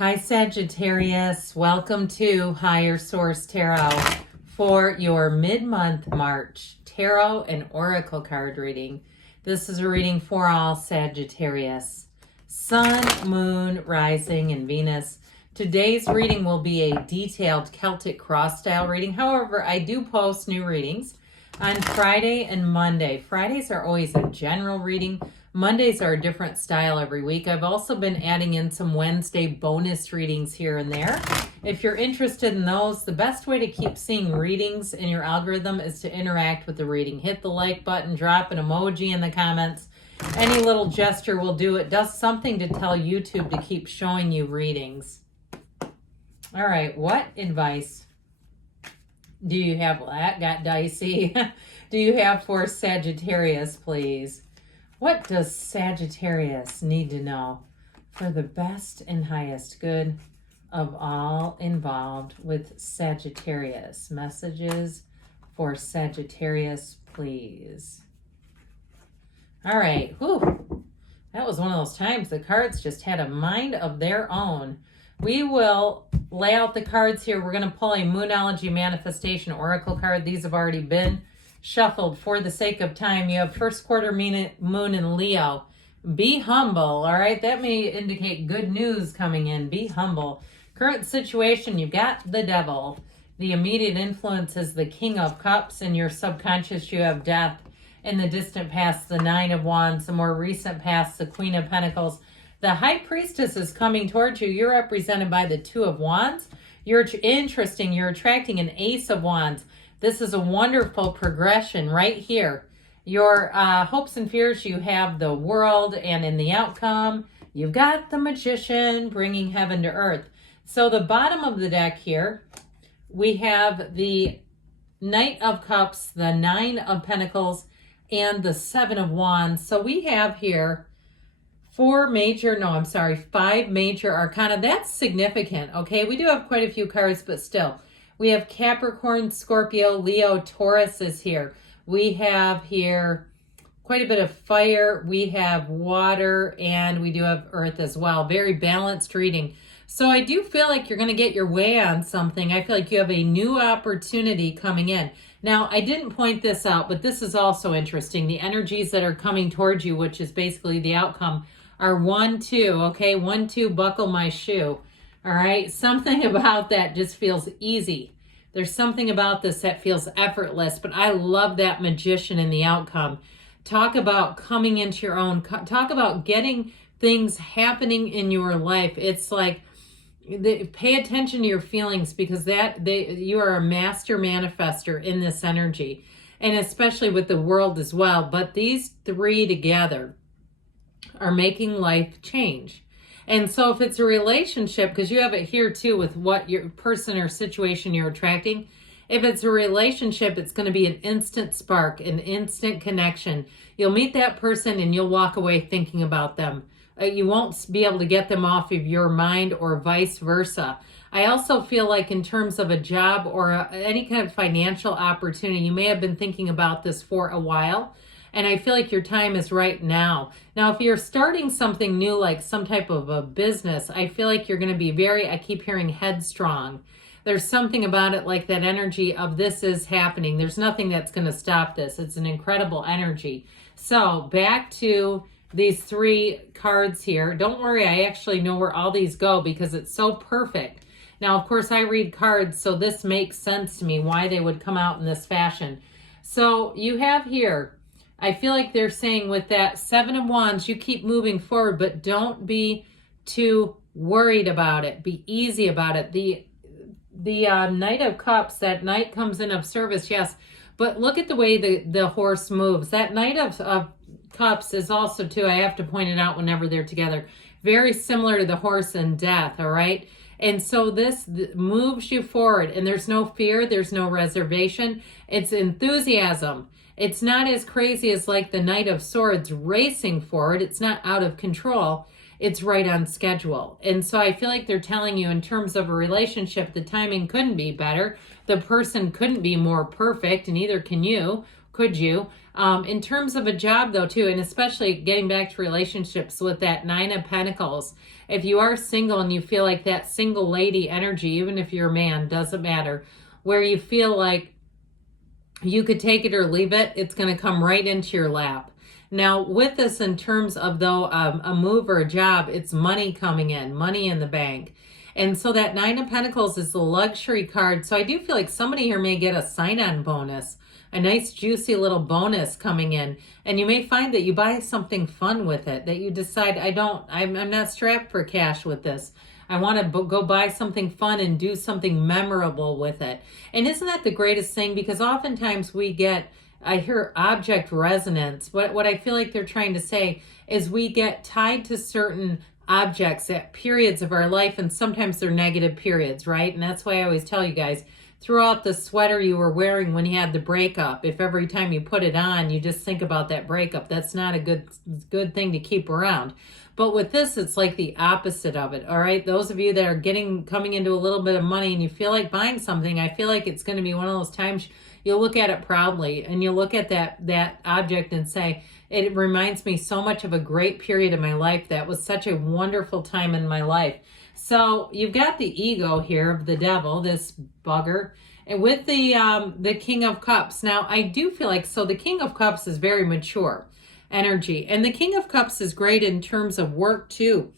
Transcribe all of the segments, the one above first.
Hi, Sagittarius. Welcome to Higher Source Tarot for your mid-month March tarot and oracle card reading. This is a reading for all Sagittarius. Sun, Moon, Rising, and Venus. Today's reading will be a detailed Celtic cross-style reading. However, I do post new readings on Friday and Monday. Fridays are always a general reading. Mondays are a different style every week. I've also been adding in some Wednesday bonus readings here and there. If you're interested in those, the best way to keep seeing readings in your algorithm is to interact with the reading. Hit the like button, drop an emoji in the comments. Any little gesture will do. It does something to tell YouTube to keep showing you readings. All right, what advice do you have? Well, that got dicey. Do you have for Sagittarius, please? What does Sagittarius need to know for the best and highest good of all involved with Sagittarius? Messages for Sagittarius, please. All right. Whew. That was one of those times the cards just had a mind of their own. We will lay out the cards here. We're going to pull a Moonology Manifestation Oracle card. These have already been shuffled for the sake of time. You have first quarter moon in Leo. Be humble, all right? That may indicate good news coming in. Be humble. Current situation, you've got the Devil. The immediate influence is the King of Cups. In your subconscious, you have Death. In the distant past, the Nine of Wands. The more recent past, the Queen of Pentacles. The High Priestess is coming towards you. You're represented by the Two of Wands. You're interesting. You're attracting an Ace of Wands. This is a wonderful progression right here. Your hopes and fears, you have the World, and in the outcome, you've got the Magician bringing heaven to earth. So the bottom of the deck here, we have the Knight of Cups, the Nine of Pentacles, and the Seven of Wands. So we have here five major arcana. That's significant, okay? We do have quite a few cards, but still. We have Capricorn, Scorpio, Leo, Taurus is here. We have here quite a bit of fire. We have water, and we do have earth as well. Very balanced reading. So I do feel like you're going to get your way on something. I feel like you have a new opportunity coming in. Now, I didn't point this out, but this is also interesting. The energies that are coming towards you, which is basically the outcome, are 1, 2, okay? 1, 2, buckle my shoe. All right, something about that just feels easy. There's something about this that feels effortless, but I love that Magician in the outcome. Talk about coming into your own. Talk about getting things happening in your life. It's like, pay attention to your feelings, because you are a master manifester in this energy, and especially with the World as well. But these three together are making life change. And so if it's a relationship, because you have it here too with what your person or situation you're attracting, if it's a relationship, it's going to be an instant spark, an instant connection. You'll meet that person and you'll walk away thinking about them. You won't be able to get them off of your mind, or vice versa. I also feel like in terms of a job or any kind of financial opportunity, you may have been thinking about this for a while. And I feel like your time is right now. Now, if you're starting something new, like some type of a business, I feel like you're going to be I keep hearing headstrong. There's something about it, like that energy of this is happening. There's nothing that's going to stop this. It's an incredible energy. So back to these three cards here. Don't worry, I actually know where all these go because it's so perfect. Now, of course, I read cards, so this makes sense to me why they would come out in this fashion. So you have here, I feel like they're saying with that Seven of Wands, you keep moving forward, but don't be too worried about it. Be easy about it. The Knight of Cups, that Knight comes in of service, yes, but look at the way the horse moves. That Knight of Cups is also, too, I have to point it out whenever they're together, very similar to the horse in Death, all right? And so this moves you forward, and there's no fear, there's no reservation. It's enthusiasm. It's not as crazy as like the Knight of Swords racing forward. It's not out of control. It's right on schedule. And so I feel like they're telling you in terms of a relationship, the timing couldn't be better. The person couldn't be more perfect, and neither can you. Could you? In terms of a job, though, too, and especially getting back to relationships with that Nine of Pentacles, if you are single and you feel like that single lady energy, even if you're a man, doesn't matter, where you feel like you could take it or leave it, it's going to come right into your lap. Now, with this, in terms of, though, a move or a job, it's money coming in, money in the bank. And so that Nine of Pentacles is the luxury card. So I do feel like somebody here may get a sign-on bonus, a nice juicy little bonus coming in. And you may find that you buy something fun with it, that you decide, I'm not strapped for cash with this. I want to go buy something fun and do something memorable with it. And isn't that the greatest thing? Because oftentimes I hear object resonance. What I feel like they're trying to say is we get tied to certain objects at periods of our life, and sometimes they're negative periods, right? And that's why I always tell you guys, throw out the sweater you were wearing when you had the breakup. If every time you put it on, you just think about that breakup, that's not a good thing to keep around. But with this, it's like the opposite of it, all right? Those of you that are coming into a little bit of money and you feel like buying something, I feel like it's going to be one of those times you'll look at it proudly, and you'll look at that object and say, it reminds me so much of a great period in my life. That was such a wonderful time in my life. So you've got the ego here of the devil, this bugger, and with the King of Cups. Now, I do feel like, so the King of Cups is very mature energy, and the King of Cups is great in terms of work too.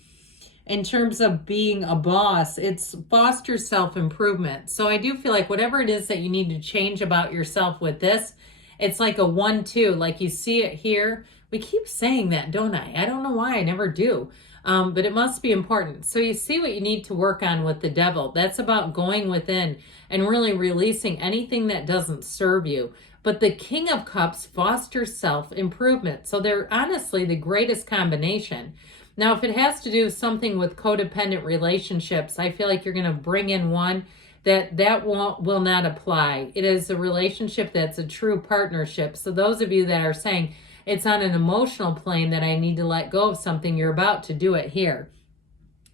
In terms of being a boss, it's fosters self-improvement. So I do feel like whatever it is that you need to change about yourself with this, it's like a 1-2, like you see it here. We keep saying that, don't I? I don't know why, I never do. But it must be important. So you see what you need to work on with the devil. That's about going within and really releasing anything that doesn't serve you. But the King of Cups fosters self-improvement. So they're honestly the greatest combination. Now, if it has to do something with codependent relationships, I feel like you're going to bring in one that will not apply. It is a relationship that's a true partnership. So those of you that are saying it's on an emotional plane that I need to let go of something, you're about to do it here.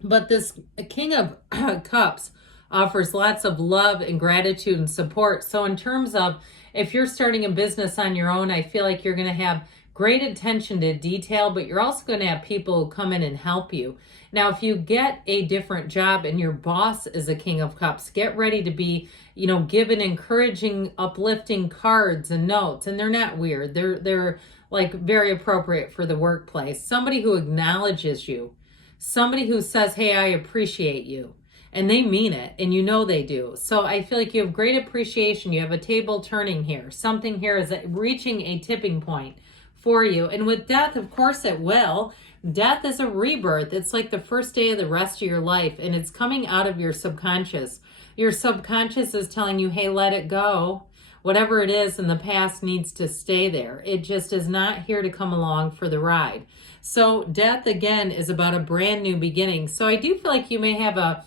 But this King of Cups offers lots of love and gratitude and support. So in terms of if you're starting a business on your own, I feel like you're going to have great attention to detail, but you're also going to have people who come in and help you. Now, if you get a different job and your boss is a King of Cups, get ready to be, given encouraging, uplifting cards and notes. And they're not weird. They're like very appropriate for the workplace. Somebody who acknowledges you. Somebody who says, hey, I appreciate you. And they mean it, and they do. So I feel like you have great appreciation. You have a table turning here. Something here is reaching a tipping point for you. And with death, of course it will. Death is a rebirth. It's like the first day of the rest of your life, and it's coming out of your subconscious. Your subconscious is telling you, hey, let it go. Whatever it is in the past needs to stay there. It just is not here to come along for the ride. So death, again, is about a brand new beginning. So I do feel like you may have a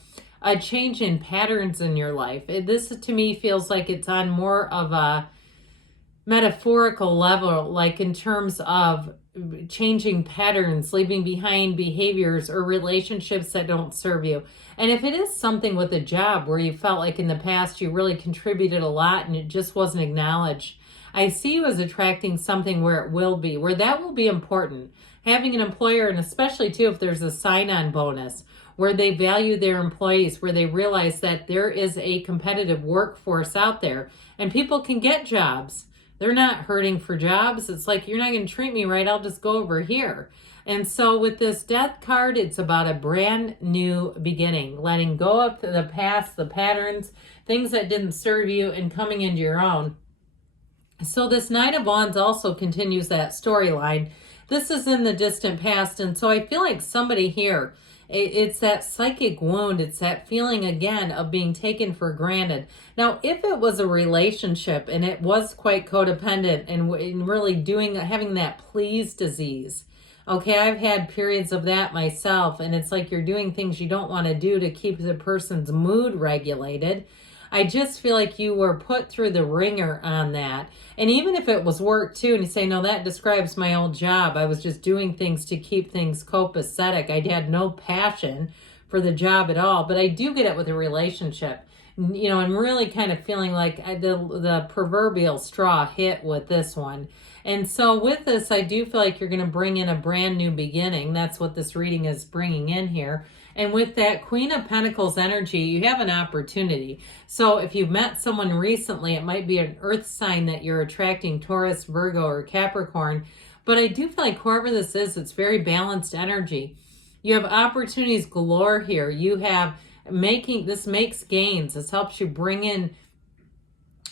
change in patterns in your life. This, to me, feels like it's on more of a metaphorical level, like in terms of changing patterns, leaving behind behaviors or relationships that don't serve you. And if it is something with a job where you felt like in the past you really contributed a lot and it just wasn't acknowledged, I see you as attracting something where that will be important. Having an employer, and especially too if there's a sign-on bonus, where they value their employees, where they realize that there is a competitive workforce out there and people can get jobs. They're not hurting for jobs. It's like, you're not going to treat me right, I'll just go over here. And so with this death card, it's about a brand new beginning, letting go of the past, the patterns, things that didn't serve you, and coming into your own. So this Knight of Wands also continues that storyline. This is in the distant past, and so I feel like somebody here, it's that psychic wound. It's that feeling, again, of being taken for granted. Now, if it was a relationship and it was quite codependent and really having that please disease, okay, I've had periods of that myself, and it's like you're doing things you don't want to do to keep the person's mood regulated. I just feel like you were put through the ringer on that. And even if it was work too, and you say, no, that describes my old job. I was just doing things to keep things copacetic. I had no passion for the job at all. But I do get it with a relationship. I'm really kind of feeling like the proverbial straw hit with this one. And so with this, I do feel like you're going to bring in a brand new beginning. That's what this reading is bringing in here. And with that Queen of Pentacles energy, you have an opportunity. So if you've met someone recently, it might be an earth sign that you're attracting, Taurus, Virgo, or Capricorn. But I do feel like whoever this is, it's very balanced energy. You have opportunities galore here. You have this makes gains. This helps you bring in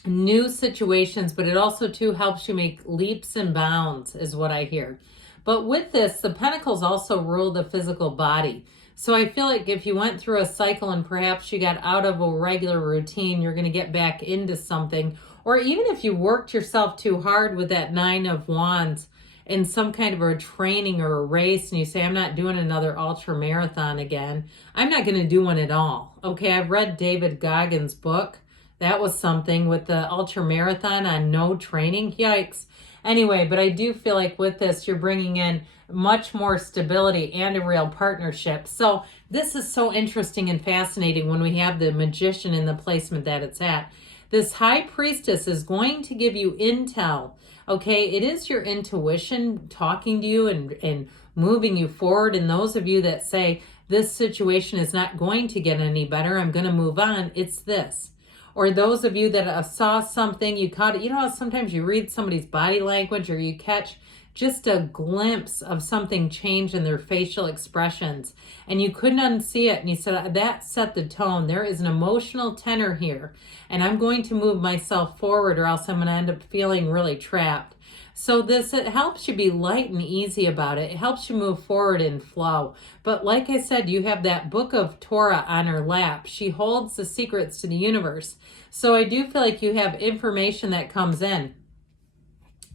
new situations, but it also too helps you make leaps and bounds is what I hear. But with this, the Pentacles also rule the physical body. So I feel like if you went through a cycle and perhaps you got out of a regular routine, you're going to get back into something. Or even if you worked yourself too hard with that Nine of Wands in some kind of a training or a race, and you say, I'm not doing another ultra marathon again. I'm not going to do one at all. Okay, I've read David Goggins' book. That was something with the ultra marathon on no training. Yikes. Anyway, but I do feel like with this, you're bringing in much more stability and a real partnership. So this is so interesting and fascinating when we have the Magician in the placement that it's at. This High Priestess is going to give you intel. Okay, it is your intuition talking to you and moving you forward. And those of you that say, this situation is not going to get any better, I'm going to move on, it's this. Or those of you that saw something, you caught it. You know how sometimes you read somebody's body language or you catch just a glimpse of something change in their facial expressions and you couldn't unsee it and you said, that set the tone. There is an emotional tenor here and I'm going to move myself forward or else I'm going to end up feeling really trapped. So it helps you be light and easy about it. It helps you move forward and flow. But like I said, you have that book of Torah on her lap. She holds the secrets to the universe. So I do feel like you have information that comes in.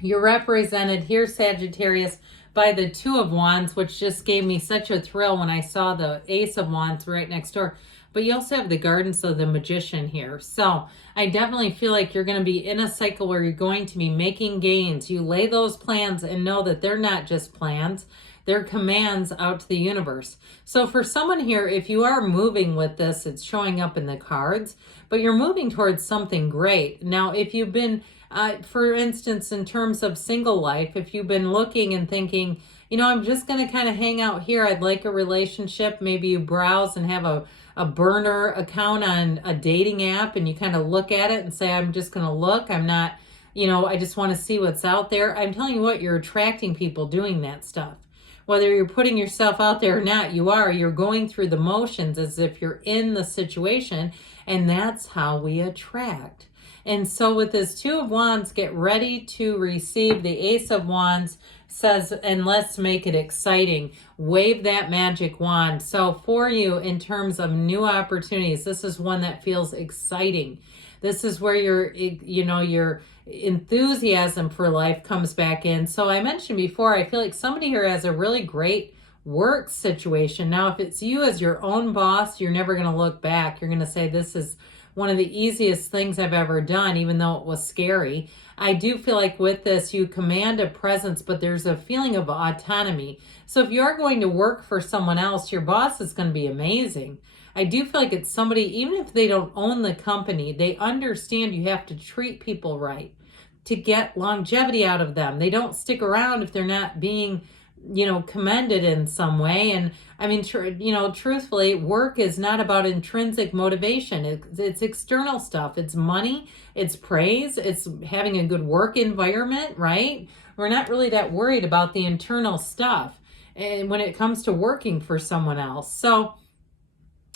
You're represented here, Sagittarius, by the Two of Wands, which just gave me such a thrill when I saw the Ace of Wands right next door. But you also have the Gardens of the Magician here. So I definitely feel like you're going to be in a cycle where you're going to be making gains. You lay those plans and know that they're not just plans. They're commands out to the universe. So for someone here, if you are moving with this, it's showing up in the cards, but you're moving towards something great. Now, if you've been, for instance, in terms of single life, if you've been looking and thinking, I'm just going to kind of hang out here. I'd like a relationship. Maybe you browse and have a burner account on a dating app and you kind of look at it and say, I'm just going to look. I'm not, I just want to see what's out there. I'm telling you what, you're attracting people doing that stuff. Whether you're putting yourself out there or not, you're going through the motions as if you're in the situation, and that's how we attract. And so with this Two of Wands, get ready to receive. The Ace of Wands says, and let's make it exciting. Wave that magic wand. So for you, in terms of new opportunities, this is one that feels exciting. This is where your enthusiasm for life comes back in. So I mentioned before, I feel like somebody here has a really great work situation. Now, if it's you as your own boss, you're never going to look back. You're going to say, this is one of the easiest things I've ever done, even though it was scary. I do feel like with this, you command a presence, but there's a feeling of autonomy. So if you're going to work for someone else, your boss is going to be amazing. I do feel like it's somebody, even if they don't own the company, they understand you have to treat people right to get longevity out of them. They don't stick around if they're not being, commended in some way. And I mean, truthfully, work is not about intrinsic motivation. It's external stuff. It's money, it's praise, it's having a good work environment, right? We're not really that worried about the internal stuff and when it comes to working for someone else. So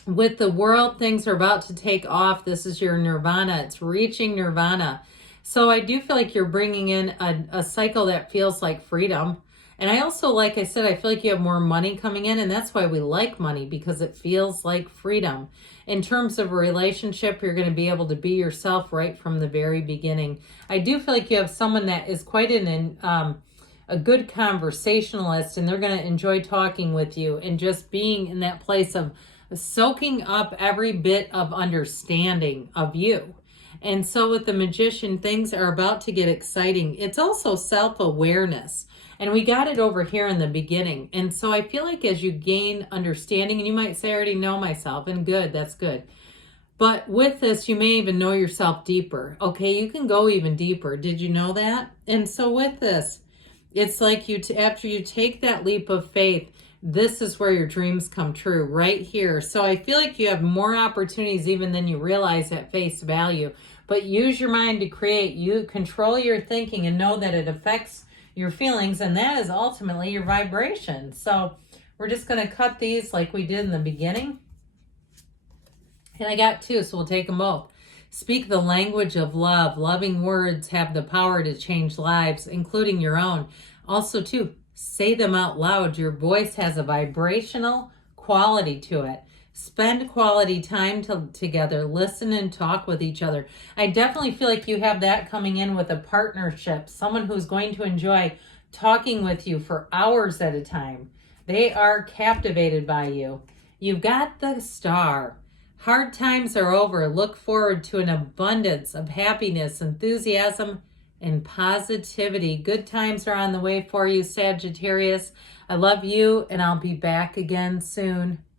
with the world, things are about to take off. This is your nirvana. It's reaching nirvana. So I do feel like you're bringing in a cycle that feels like freedom. And I also, like I said, I feel like you have more money coming in, and that's why we like money, because it feels like freedom. In terms of a relationship, you're going to be able to be yourself right from the very beginning. I do feel like you have someone that is quite a good conversationalist, and they're going to enjoy talking with you and just being in that place of soaking up every bit of understanding of you. And so with the Magician, things are about to get exciting. It's also self-awareness. And we got it over here in the beginning. And so I feel like as you gain understanding, and you might say, I already know myself, and good, that's good. But with this, you may even know yourself deeper. Okay, you can go even deeper. Did you know that? And so with this, it's like after you take that leap of faith, this is where your dreams come true, right here. So I feel like you have more opportunities even than you realize at face value. But use your mind to create. You control your thinking and know that it affects your feelings, and that is ultimately your vibration. So we're just going to cut these like we did in the beginning. And I got two, so we'll take them both. Speak the language of love. Loving words have the power to change lives, including your own. Also, too, say them out loud. Your voice has a vibrational quality to it. Spend quality time together. Listen and talk with each other. I definitely feel like you have that coming in with a partnership. Someone who's going to enjoy talking with you for hours at a time. They are captivated by you. You've got the Star. Hard times are over. Look forward to an abundance of happiness, enthusiasm, and positivity. Good times are on the way for you, Sagittarius. I love you, and I'll be back again soon.